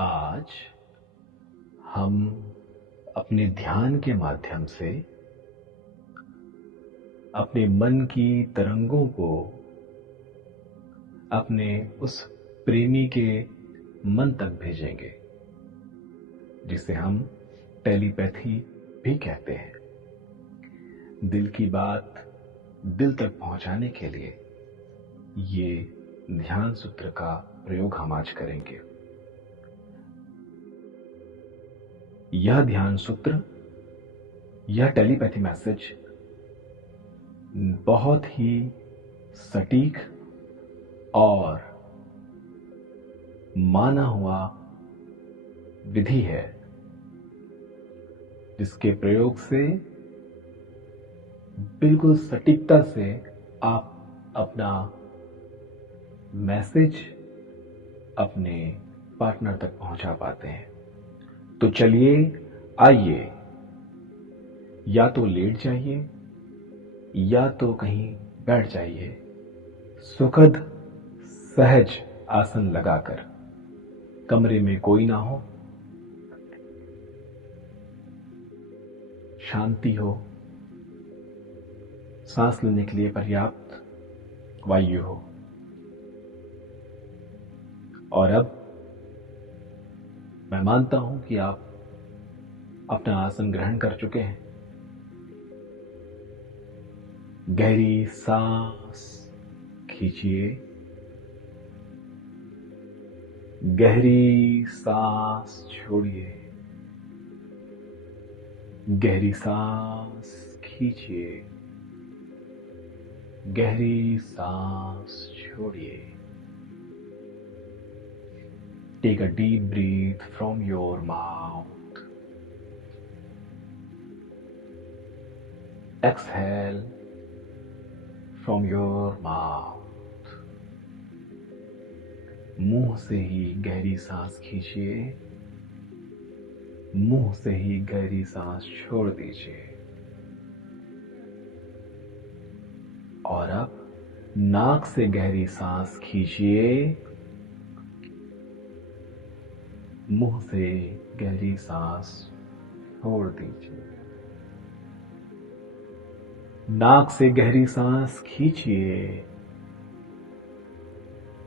आज हम अपने ध्यान के माध्यम से अपने मन की तरंगों को अपने उस प्रेमी के मन तक भेजेंगे, जिसे हम टेलीपैथी भी कहते हैं। दिल की बात दिल तक पहुंचाने के लिए ये ध्यान सूत्र का प्रयोग हम आज करेंगे। यह ध्यान सूत्र, यह टेलीपैथी मैसेज बहुत ही सटीक और माना हुआ विधि है, जिसके प्रयोग से बिल्कुल सटीकता से आप अपना मैसेज अपने पार्टनर तक पहुंचा पाते हैं। तो चलिए, आइए, या तो लेट जाइए या तो कहीं बैठ जाइए, सुखद सहज आसन लगाकर। कमरे में कोई ना हो, शांति हो, सांस लेने के लिए पर्याप्त वायु हो। और अब मैं मानता हूं कि आप अपना आसन ग्रहण कर चुके हैं। गहरी सांस खींचिए, गहरी सांस छोड़िए, गहरी सांस खींचिए, गहरी सांस छोड़िए। Take a deep breath from your mouth. Exhale from your mouth. मुंह से ही गहरी सांस खींचिए, मुंह से ही गहरी सांस छोड़ दीजिए। और अब नाक से गहरी सांस खींचिए, मुंह से गहरी सांस छोड़ दीजिए। नाक से गहरी सांस खींचिए,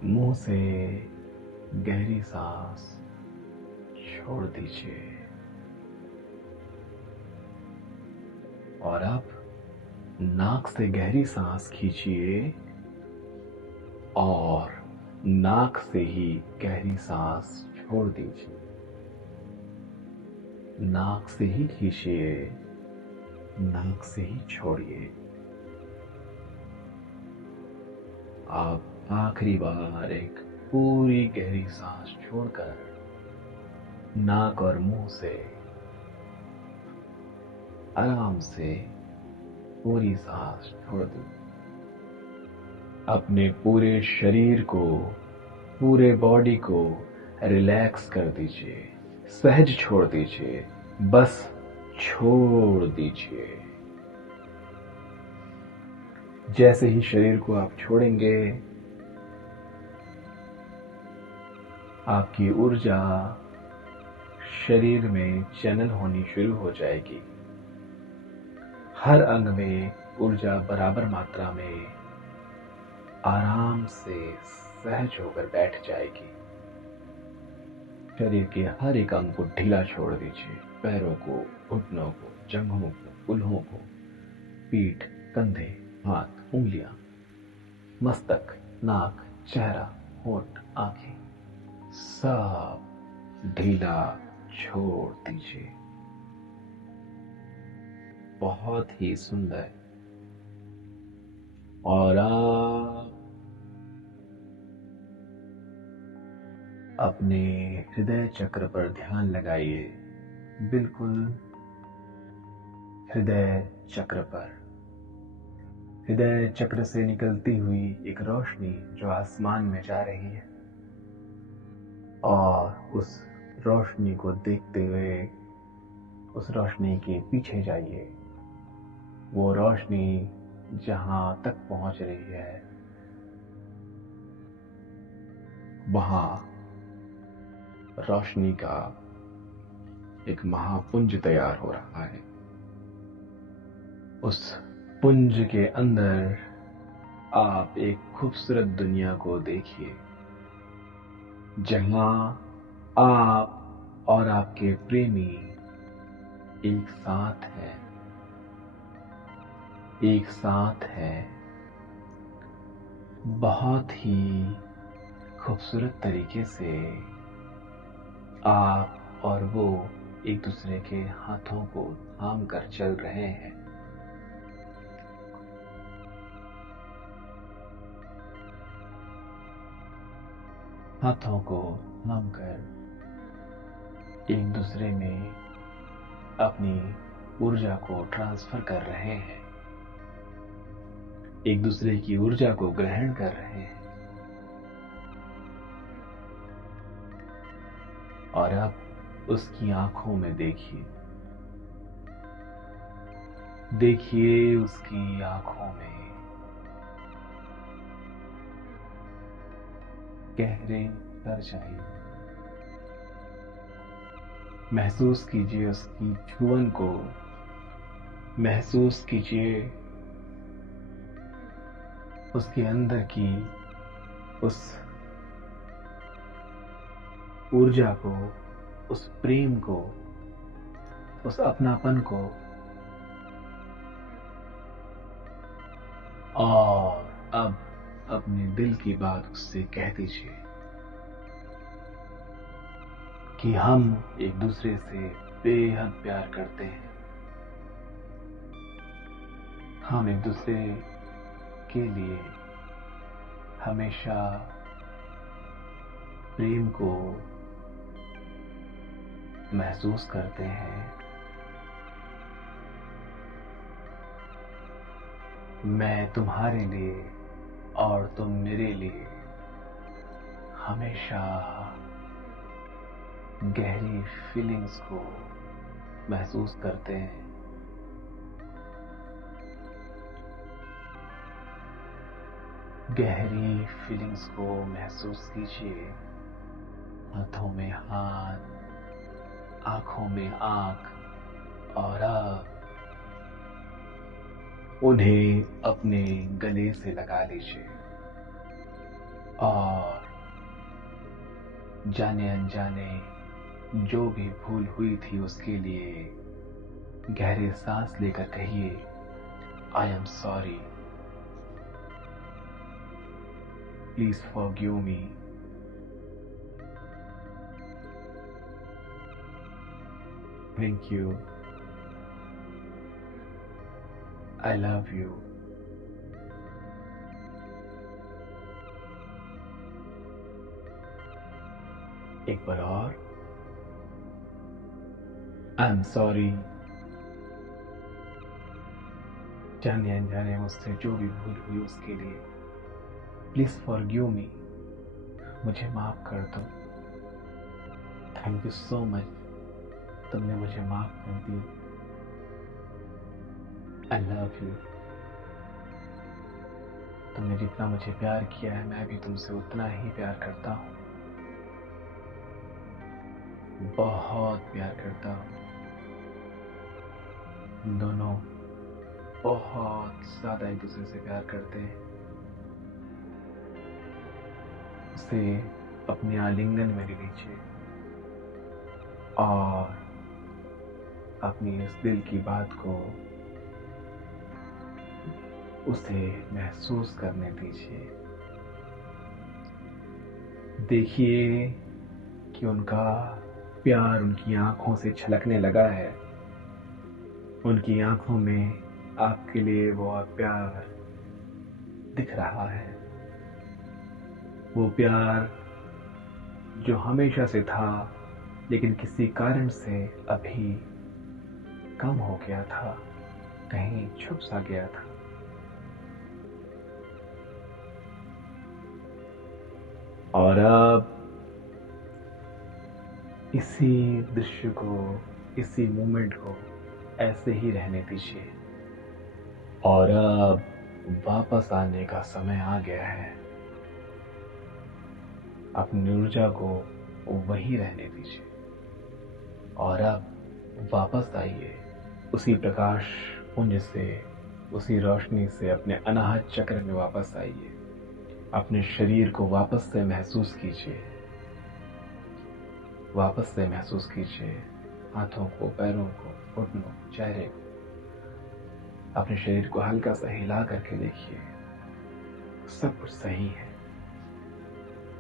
मुंह से गहरी सांस छोड़ दीजिए। और अब नाक से गहरी सांस खींचिए और नाक से ही गहरी सांस छोड़ दीजिए। नाक से ही खींचिए, नाक से ही छोड़िए। आप आखिरी बार एक पूरी गहरी सांस छोड़कर नाक और मुंह से आराम से पूरी सांस छोड़ दीजिए। अपने पूरे शरीर को, पूरे बॉडी को रिलैक्स कर दीजिए, सहज छोड़ दीजिए, बस छोड़ दीजिए। जैसे ही शरीर को आप छोड़ेंगे, आपकी ऊर्जा शरीर में चैनल होनी शुरू हो जाएगी। हर अंग में ऊर्जा बराबर मात्रा में आराम से सहज होकर बैठ जाएगी। शरीर के हर एक अंग को ढीला छोड़ दीजिए। पैरों को, घुटनों को, जंघों को, उल्हों को, पीठ, कंधे, हाथ, उंगलियां, मस्तक, नाक, चेहरा, होंठ, आंखें, सब ढीला छोड़ दीजिए। बहुत ही सुंदर। और आप अपने हृदय चक्र पर ध्यान लगाइए, बिल्कुल हृदय चक्र पर। हृदय चक्र से निकलती हुई एक रोशनी जो आसमान में जा रही है, और उस रोशनी को देखते हुए उस रोशनी के पीछे जाइए। वो रोशनी जहां तक पहुंच रही है, वहां रोशनी का एक महापुंज तैयार हो रहा है। उस पुंज के अंदर आप एक खूबसूरत दुनिया को देखिए, जहां आप और आपके प्रेमी एक साथ हैं, बहुत ही खूबसूरत तरीके से आप और वो एक दूसरे के हाथों को थाम कर चल रहे हैं। हाथों को थाम कर एक दूसरे में अपनी ऊर्जा को ट्रांसफर कर रहे हैं, एक दूसरे की ऊर्जा को ग्रहण कर रहे हैं। और अब उसकी आंखों में देखिए उसकी आंखों में गहरे परछाई। महसूस कीजिए उसकी छुअन को, महसूस कीजिए उसके अंदर की उस ऊर्जा को, उस प्रेम को, उस अपनापन को। और अब अपने दिल की बात उससे कह दीजिए कि हम एक दूसरे से बेहद प्यार करते हैं। हम एक दूसरे के लिए हमेशा प्रेम को महसूस करते हैं। मैं तुम्हारे लिए और तुम मेरे लिए हमेशा गहरी फीलिंग्स को महसूस करते हैं। गहरी फीलिंग्स को महसूस कीजिए। हाथों में हाथ, आंखों में आंख, और अब उन्हें अपने गले से लगा लीजिए और जाने अनजाने जो भी भूल हुई थी उसके लिए गहरे सांस लेकर कहिए, I am sorry, please forgive me. Thank you, I love you. एक बार और, आई एम सॉरी, जाने अनजाने मुझसे जो भी भूल हुई उसके लिए प्लीज फॉरगिव मी, मुझे माफ कर दो। थैंक यू सो मच, तुमने मुझे माफ कर दी। आई लव यू, तुमने जितना मुझे प्यार किया है मैं भी तुमसे उतना ही प्यार करता हूँ, बहुत प्यार करता हूँ। दोनों बहुत ज्यादा एक दूसरे से प्यार करते हैं। उसे अपने आलिंगन में ले लीजिए और अपनी इस दिल की बात को उसे महसूस करने दीजिए। देखिए कि उनका प्यार उनकी आंखों से छलकने लगा है। उनकी आंखों में आपके लिए वो प्यार दिख रहा है। वो प्यार जो हमेशा से था लेकिन किसी कारण से अभी कम हो गया था, कहीं छुप सा गया था। और अब इसी दृश्य को, इसी मोमेंट को ऐसे ही रहने दीजिए। और अब वापस आने का समय आ गया है। अपनी ऊर्जा को वहीं रहने दीजिए और अब वापस आइए उसी प्रकाश पुंज से, उसी रोशनी से अपने अनाहत चक्र में वापस आइए। अपने शरीर को वापस से महसूस कीजिए, वापस से महसूस कीजिए हाथों को, पैरों को, घुटनों, चेहरे को। अपने शरीर को हल्का सा हिला करके देखिए, सब कुछ सही है।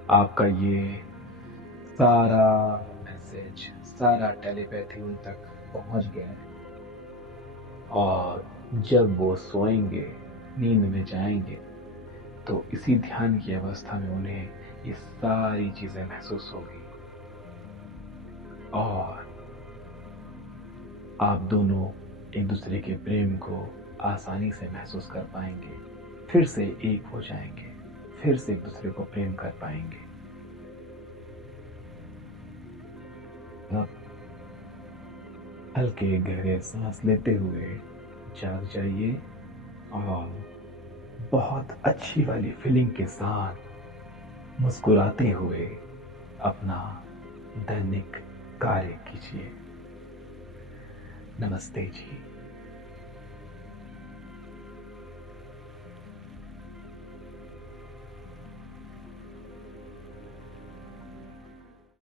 आपका ये सारा मैसेज, सारा टेलीपैथी उन तक पहुंच गया है और जब वो सोएंगे, नींद में जाएंगे, तो इसी ध्यान की अवस्था में उन्हें ये सारी चीजें महसूस होगी और आप दोनों एक दूसरे के प्रेम को आसानी से महसूस कर पाएंगे, फिर से एक हो जाएंगे, फिर से एक दूसरे को प्रेम कर पाएंगे। अब हल्के गहरे सांस लेते हुए जाग जाइए और बहुत अच्छी वाली फीलिंग के साथ मुस्कुराते हुए अपना दैनिक कार्य कीजिए। नमस्ते जी।